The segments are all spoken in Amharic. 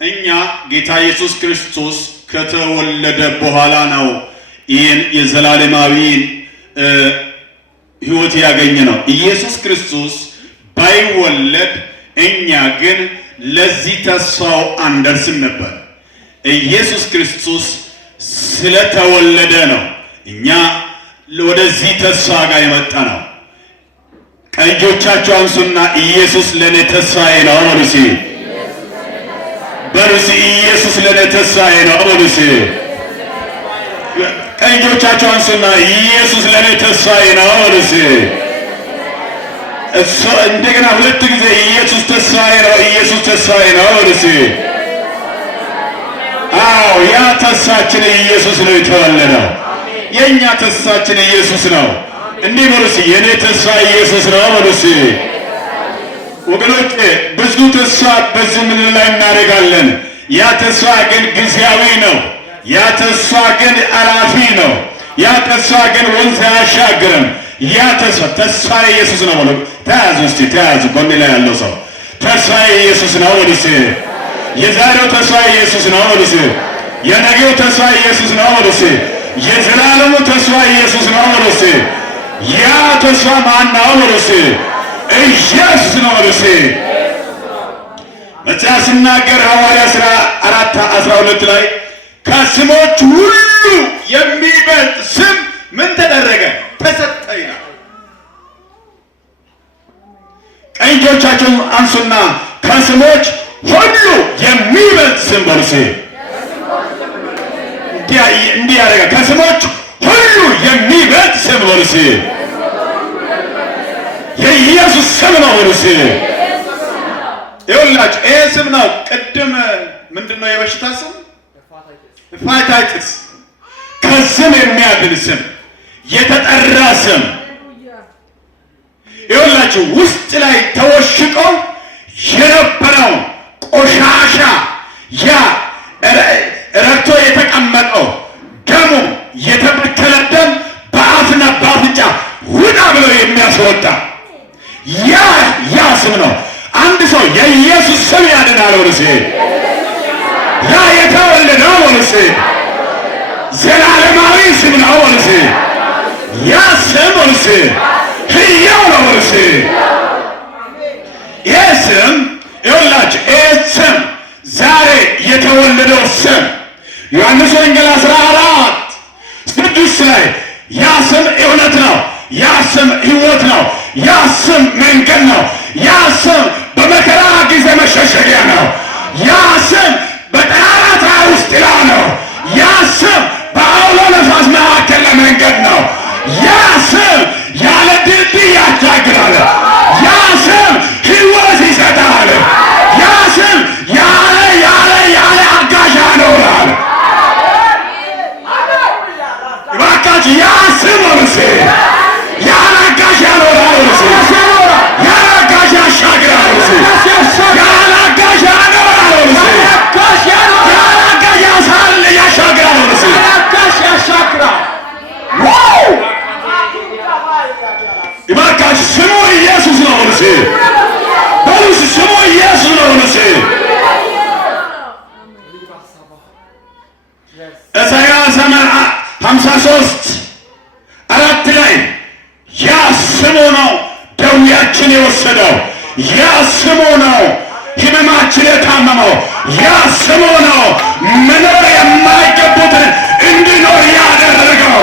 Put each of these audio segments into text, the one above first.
እኛ ጌታ ኢየሱስ ክርስቶስ ከተወለደ በኋላ ነው ይህን የዘላለማዊ ሕይወት ያገኘ ነው። ኢየሱስ ክርስቶስ ባይወለድ እኛ ግን ለዚህ ተስፋው አንደርስም ነበር። ኢየሱስ ክርስቶስ ስለተወለደ ነው እኛ ወደዚህ ተስፋ ጋር የመጣ ነው። ቀንጆቻቸው አንሱና ኢየሱስ ለኔ ተስፋዬ ነው በሉሲ። በሉሲ ኢየሱስ ለኔ ተስፋዬ ነው በሉሲ። ቀንጆቻቸው አንሱና ኢየሱስ ለኔ ተስፋዬ ነው በሉሲ። እሱ እንደገና ሁለት ጊዜ ኢየሱስ ተስፋዬ ነው፣ ኢየሱስ ተስፋዬ ነው በሉሲ። አዎ ያ ተስፋችን ኢየሱስ ነው የተወለደው። የኛ ተስፋችን ኢየሱስ ነው። እንዲህ በሉሲ የኔ ተስፋ ኢየሱስ ነው በሉሲ። ወገኖቼ ብዙ ተስፋ በዚህ ምድር ላይ እናደርጋለን። ያ ተስፋ ግን ጊዜያዊ ነው። ያ ተስፋ ግን አላፊ ነው። ያ ተስፋ ግን ወንዝ አያሻግርም። ያ ተስፋ ኢየሱስ ነው በሉ። ተያዙ እስቲ ተያዙ። ጎን ላይ ያለው ሰው ተስፋ ኢየሱስ ነው በሉሲ። የዛሬው ተስፋ ኢየሱስ ነው በሉሲ። የነገው ተስፋ ኢየሱስ ነው በሉሲ። የዘላለሙ ተስፋ ኢየሱስ ነው በሉሲ። ያ ተስፋ ማን ነው በሉሲ? ኢየሱስ ነው በሉሲ። መጽሐፍ ሲናገር ሐዋርያ ሥራ 4:12 ላይ ከስሞች ሁሉ የሚበልጥ ስም ምን ተደረገ? ተሰጠ ይላል። ቀኝ እጆቻችሁን አንሱና ከስሞች ሁሉ የሚበልጥ ስም በሉሲ። እንዲህ ያደረገ ከስሞች ሁሉ የሚበልጥ ስም በሉሲ። የኢየሱስ ስም ነው በሉሲ። ይኸውላችሁ ይሄ ስም ነው። ቅድም ምንድነው የበሽታ ስም? ሄፓታይተስ። ከስም የሚያድን ስም፣ የተጠራ ስም። ይኸውላችሁ ውስጥ ላይ ተወሽቆ የነበረው ቆሻሻ ያ ረግቶ የተቀመጠው ደሙ የተበከለ ደም በአፍና በአፍንጫ ውጣ ብሎ የሚያስወጣ ያ ስም ነው። አንድ ሰው የኢየሱስ ስም ያድናል ወልሴ። ያ የተወለደው ወልሴ ዘላለማዊ ስም ነው ወልሴ። ያ ስም ወልሴ ሕያው ነው ወልሴ። ይህ ስም ይኸውላችሁ ይህ ስም ዛሬ የተወለደው ስም ዮሐንስ ወንጌል 14:6 ላይ ያ ስም እውነት ነው፣ ያ ስም ሕይወት ነው፣ ያ ስም መንገድ ነው፣ ያ ስም በመከራ ጊዜ መሸሸጊያ ነው፣ ያ ስም በጠራራ ተራራ ውስጥ ጥላ ነው፣ ያ ስም በአውሎ ነፋስ መካከል መንገድ ነው፣ ያ ስም ያለ ድልድይ ያሻግራል፣ ያ ስም ሕይወት ይሰጣል፣ ያ ስም ያለ አጋዥ ያኖራል። እባካችሁ ያ ስም ወልሴ ያለ አጋዥ ያኖራል ወልሴ። ያለ አጋዥ ያሻግራል ወልሴ። ያለ አጋዥ ያኖራል ወልሴ። ያለ አጋዥ ያሻግራል ወልሴ። እባካችሁ ስሙ ኢየሱስ ነው ወልሴ። በሉስ ስሙ ኢየሱስ ነው ወልሴ። ኢሳይያስ 53:4 ላይ ያ ስሙ ነው ደዌያችን የወሰደው፣ ያ ስሙ ነው ሕመማችን የታመመው፣ ያ ስሙ ነው መኖር የማይገቡትን እንዲኖር ያደረገው።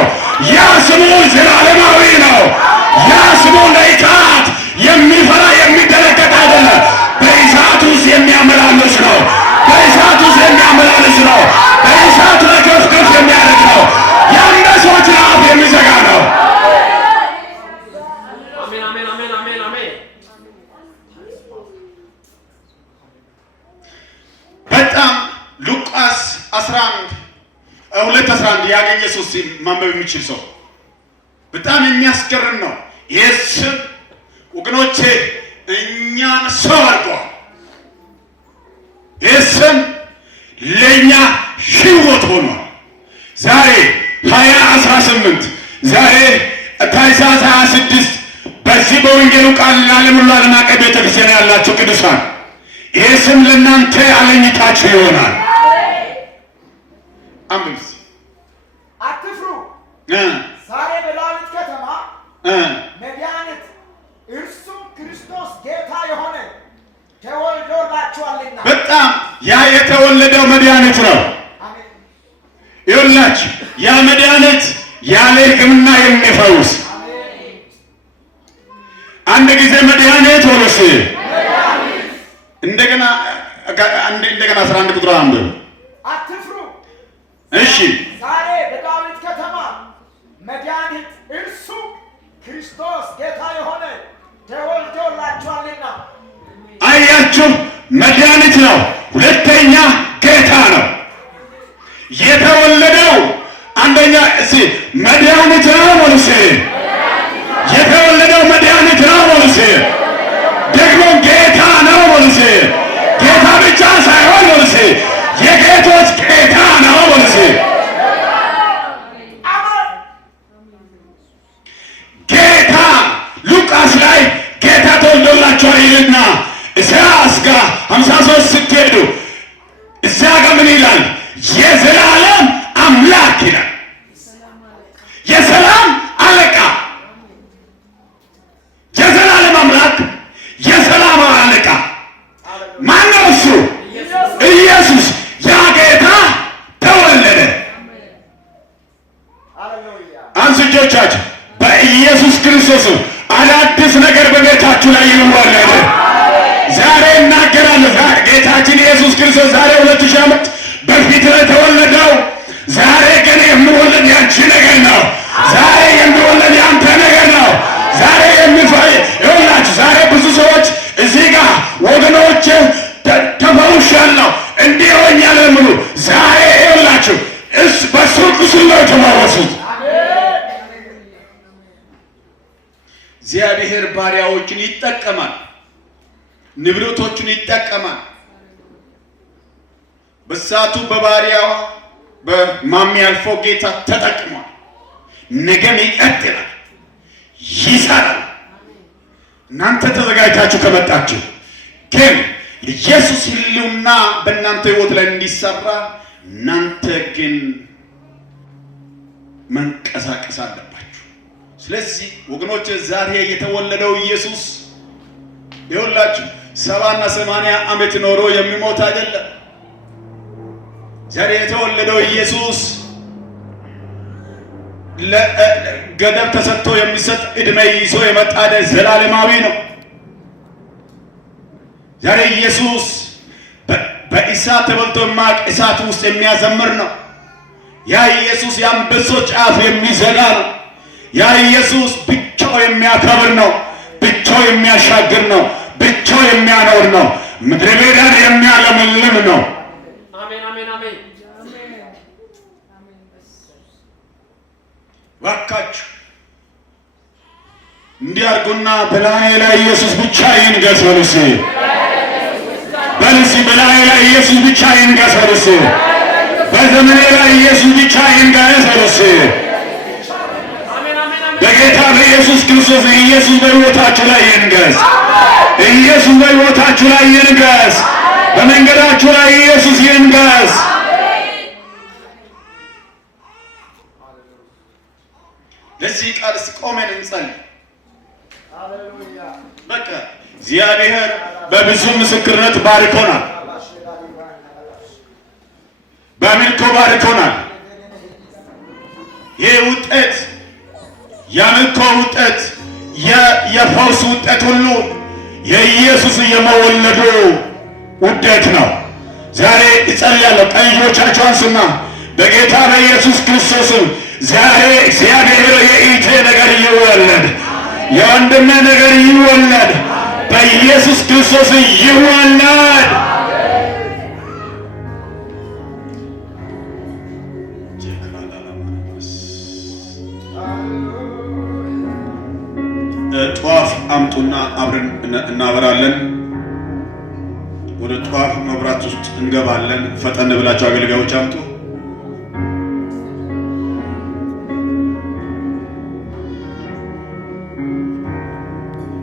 ያ ስሙ ዘላለማዊ ነው። ያ ስሙ ለእሳት የሚፈራ የሚደነገጥ አይደለም። በእሳት ውስጥ የሚያመላልስ ነው። በእሳት ውስጥ የሚያመላልስ ነው። በእሳት ለከፍከፍ የሚያደርግ ነው። የአንበሶችን አፍ የሚዘጋ ነው። በጣም ሉቃስ 2:11 ያገኘ ሰው ማንበብ የሚችል ሰው በጣም የሚያስገርም ነው። ይህ ስም ወገኖቼ እኛን ሰው አድርጓል። ይህ ስም ለእኛ ሕይወት ሆኗል። ዛሬ 2018 ዛሬ ታኅሳስ 26 በዚህ በወንጌሉ ቃል ለዓለም ሁሉ ዓለም አቀፍ ቤተክርስቲያን ያላችሁ ቅዱሳን ይህ ስም ለእናንተ አለኝታችሁ ይሆናል። አምብስ አትፍሩ፣ ዛሬ በዳዊት ከተማ መድኃኒት እርሱም ክርስቶስ ጌታ የሆነ ተወልዶላችኋልና። በጣም ያ የተወለደው መድኃኒት ነው። ይኸውላችሁ ያ መድኃኒት ያለ ሕክምና የሚፈውስ አንድ ጊዜ መድኃኒት ወለስ እንደገና 11 ቁጥር አንብብ። አትፍሩ፣ እሺ ዛሬ በዳዊት ከተማ መድኃኒት እርሱ ክርስቶስ ጌታ የሆነ ተወልዶላችኋልና። አያችሁ፣ መድኃኒት ነው። ሁለተኛ ጌታ ነው። የተወለደው አንደኛ መድኃኒት ነው ወልሴ የተወለደው መድኃኒት ነው ወልሴ ደግሞ ጌታ ነው ወልሴ ጌታ ብቻ ሳይሆን ወልሴ የጌቶች ጌታ ነው ወልሴ ጌታ ሉቃስ ላይ ጌታ ተወልዶላችኋል ይልና ኢሳይያስ ጋር 53 ስትሄዱ እዛ ጋር ምን ይላል? የዘላለም አምላክ ይላል። የሰላም አለቃ፣ የዘላለም አምላክ፣ የሰላም አለቃ ማነው? እሱ ኢየሱስ። ያ ጌታ ተወለደ። አንሱ እጆቻችሁ። በኢየሱስ ክርስቶስ አዳዲስ ነገር በቤታችሁ ላይ ይወለድ። ዛሬ እናገራለሁ። ጌታችን ኢየሱስ ክርስቶስ ዛሬ 2000 ዓመት በፊት የተወለደው ዛሬ ግን የሚወለድ ያንቺ ነገር ነው። ዛሬ የሚወለድ ያንተ ነገር ነው። ዛሬ ይኸውላችሁ ዛሬ ብዙ ሰዎች እዚህ ጋር ወገኖች ተፈውሻለሁ እንዲህ ሆኛለሁ የሚሉ ዛሬ ይኸውላችሁ በሱ ቁስል ነው የተፈወሱት። እግዚአብሔር ባሪያዎችን ይጠቀማል፣ ንብረቶቹን ይጠቀማል። በሳቱ በባሪያው በማሚ አልፎ ጌታ ተጠቅሟል። ነገም ይቀጥላል፣ ይሰራል። እናንተ ተዘጋጅታችሁ ከመጣችሁ ግን የኢየሱስ ሕልውና በእናንተ ሕይወት ላይ እንዲሰራ እናንተ ግን መንቀሳቀስ አለባችሁ። ስለዚህ ወገኖች ዛሬ የተወለደው ኢየሱስ ይኸውላችሁ 70 እና 80 ዓመት ኖሮ የሚሞት አይደለም። ዛሬ የተወለደው ኢየሱስ ገደብ ተሰጥቶ የሚሰጥ ዕድሜ ይዞ የመጣ ዘላለማዊ ነው። ዛሬ ኢየሱስ በእሳት ተበልቶ የማያውቅ እሳት ውስጥ የሚያዘምር ነው። ያ ኢየሱስ የአንበሶች አፍ የሚዘጋ ነው። ያ ኢየሱስ ብቻው የሚያከብር ነው። ብቻው የሚያሻግር ነው። ብቻው የሚያኖር ነው። ምድረ በዳን የሚያለመልም ነው። ባካችሁ እንዲያርጉና በላይ ላይ ኢየሱስ ብቻ ይንገስ በሉስ። በልሲ በላይ ላይ ኢየሱስ ብቻ ይንገስ በሉስ። በዘመኔ ላይ ኢየሱስ ብቻ ይንገስ በሉስ። በጌታ በኢየሱስ ክርስቶስ ኢየሱስ በሕይወታችሁ ላይ ይንገስ። ኢየሱስ በሕይወታችሁ ላይ ይንገስ። በመንገዳችሁ ላይ ኢየሱስ ይንገስ። ለዚህ ቃል ቆመን እንጸልይ። በቃ እግዚአብሔር በብዙ ምስክርነት ባርኮናል፣ በአምልኮ ባርኮናል። ይህ ውጤት የአምልኮ ውጤት፣ የፈውስ ውጤት ሁሉ የኢየሱስ የመወለዱ ውጤት ነው። ዛሬ እጸልያለሁ። ቀኝ እጆቻችሁን አንሱና በጌታ በኢየሱስ ክርስቶስም ዛሬ እግዚአብሔር የኢቴ ነገር ይወለድ፣ የወንድሜ ነገር ይወለድ፣ በኢየሱስ ክርስቶስ ይወለድ። ጧፍ አምጡና አብረን እናበራለን። ወደ ጧፍ መብራት ውስጥ እንገባለን። ፈጠን ብላችሁ አገልጋዮች አምጡ።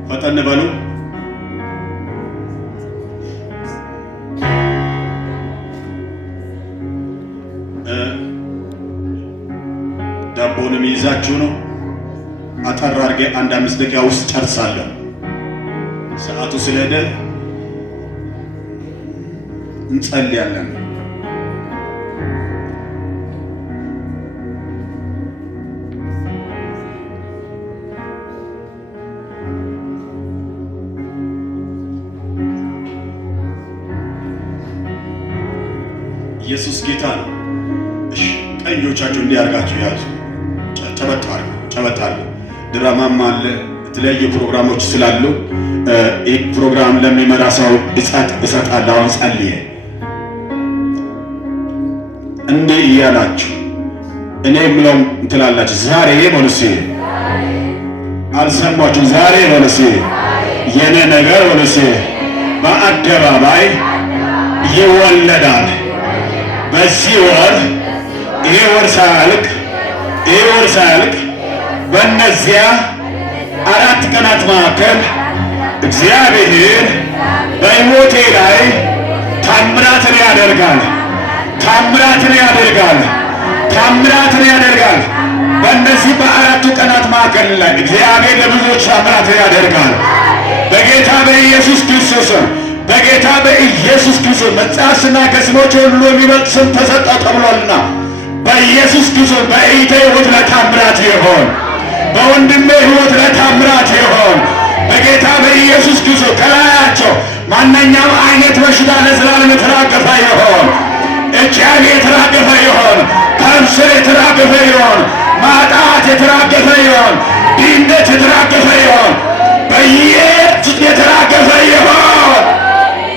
ፈጠን በሉ። ዳቦንም ይዛችሁ ነው። አጠር አድርጌ 1-5 ደቂቃ ውስጥ ጨርሳለሁ። ሰዓቱ ስለሄደ እንጸልያለን። ኢየሱስ ጌታ ነው። እሺ ቀኞቻችሁ እንዲያርጋችሁ ያዙ። ጨበጣሉ። ድራማም አለ፣ የተለያዩ ፕሮግራሞች ስላሉ ይህ ፕሮግራም ለሚመራ ሰው እሰጣለሁ። አሁን ጸልዬ እንዲህ እያላችሁ እኔ የምለው እንትላላችሁ። ዛሬ በሉሲ አልሰማችሁ? ዛሬ በሉሲ የኔ ነገር በሉሲ በአደባባይ ይወለዳል። በዚህ ወር ይሄ ወር ሳያልቅ በእነዚያ 4 ቀናት መካከል እግዚአብሔር በሕይወቴ ላይ ታምራትን ያደርጋል። በእነዚህ በ4 ቀናት መካከል ላይ እግዚአብሔር ለብዙዎች ታምራትን ያደርጋል። በጌታ በኢየሱስ ክርስቶስ በጌታ በኢየሱስ ክርስቶስ መጽሐፍና ከስሞች ሁሉ የሚበልጥ ስም ተሰጠው ተብሏልና በኢየሱስ ክርስቶስ በእይቴ ሕይወት ለታምራት ይሆን፣ በወንድሜ ሕይወት ለታምራት ይሆን። በጌታ በኢየሱስ ክርስቶስ ከላያቸው ማንኛውም አይነት በሽታ ለዘላለም የተራገፈ ይሆን። ኤችአይቪ የተራገፈ ይሆን። ካንሰር የተራገፈ ይሆን። ማጣት የተራገፈ ይሆን። ድህነት የተራገፈ ይሆን። በኢየሱስ የተራገፈ ይሆን።